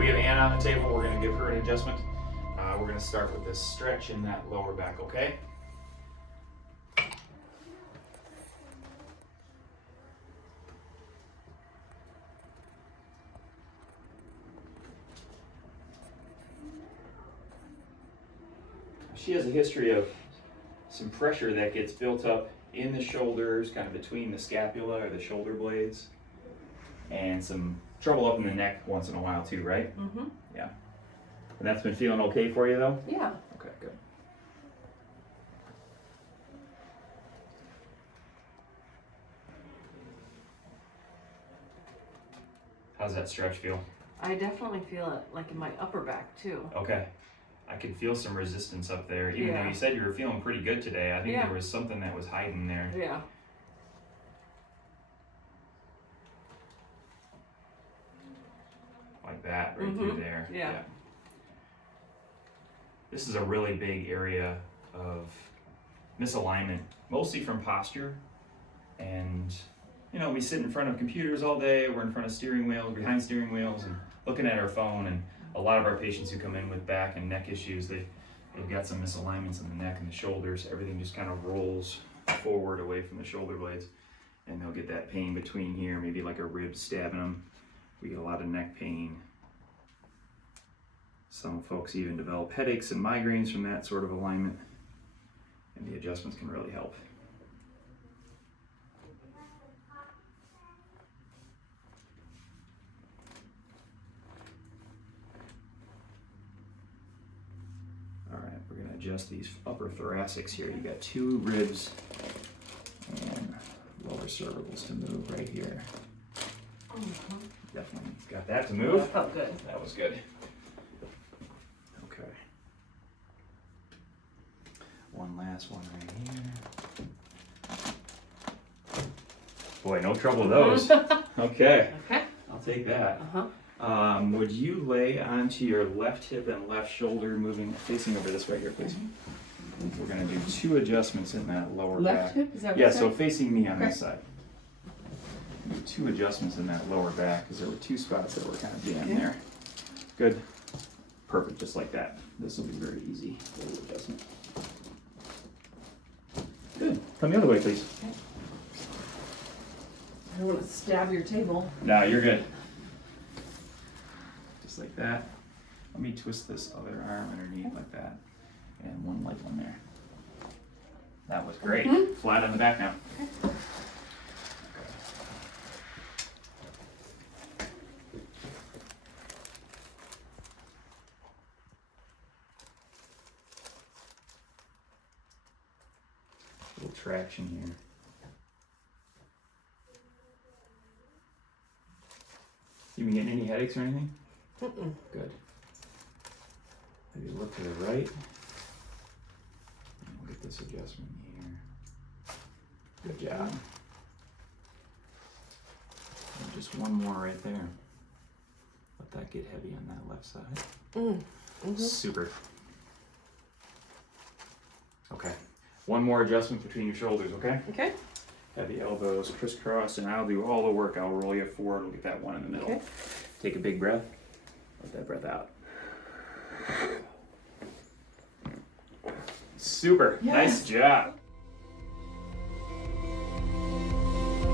we have Anna on the table. We're going to give her an adjustment. We're going to start with this stretch in that lower back, okay? She has a history of some pressure that gets built up in the shoulders, kind of between the scapula or the shoulder blades, and some trouble up in the neck once in a while too, right? Mm-hmm. Yeah. And that's been feeling okay for you though? Yeah. Okay, good. How's that stretch feel? I definitely feel it like in my upper back too. Okay. I could feel some resistance up there, even though Yeah. you said you were feeling pretty good today. I think Yeah. there was something that was hiding there. Yeah. Like that, right through there. Yeah. This is a really big area of misalignment, mostly from posture. And, you know, we sit in front of computers all day, we're in front of steering wheels, behind steering wheels, and looking at our phone. And a lot of our patients who come in with back and neck issues, they've got some misalignments in the neck and the shoulders. Everything just kind of rolls forward away from the shoulder blades. And they'll get that pain between here, maybe like a rib stabbing them. We get a lot of neck pain. Some folks even develop headaches and migraines from that sort of alignment. And the adjustments can really help. All right, we're gonna adjust these upper thoracics here. You got two ribs and lower cervicals to move right here. Mm-hmm. Definitely got that to move. That felt good. That was good. Okay. One last one right here. Boy, no trouble with those. Okay, Okay. I'll take that. Uh-huh. Would you lay onto your left hip and left shoulder, facing over this way here, please? We're gonna do two adjustments in that lower Left back. hip? Is that what Yeah, you so said? facing me on Okay. this side. Do two adjustments in that lower back because there were two spots that were kind of jammed Okay. there. Good. Perfect, just like that. This will be very easy little adjustment. Good. Come the other way, please. Okay. I don't want to stab your table. No, you're good. Just like that. Let me twist this other arm underneath like that. And one light one there. That was great. Mhm. Flat on the back now. Okay. A little traction here. You been getting any headaches or anything? Mm-mm. Good. Maybe look to the right. And we'll get this adjustment here. Good job. And just one more right there. Let that get heavy on that left side. Mm-hmm. Super. Okay. One more adjustment between your shoulders, okay? Okay. Have the elbows crisscrossed, and I'll do all the work. I'll roll you forward. We'll get that one in the middle. Okay. Take a big breath. Let that breath out. Super. Yes. Nice job.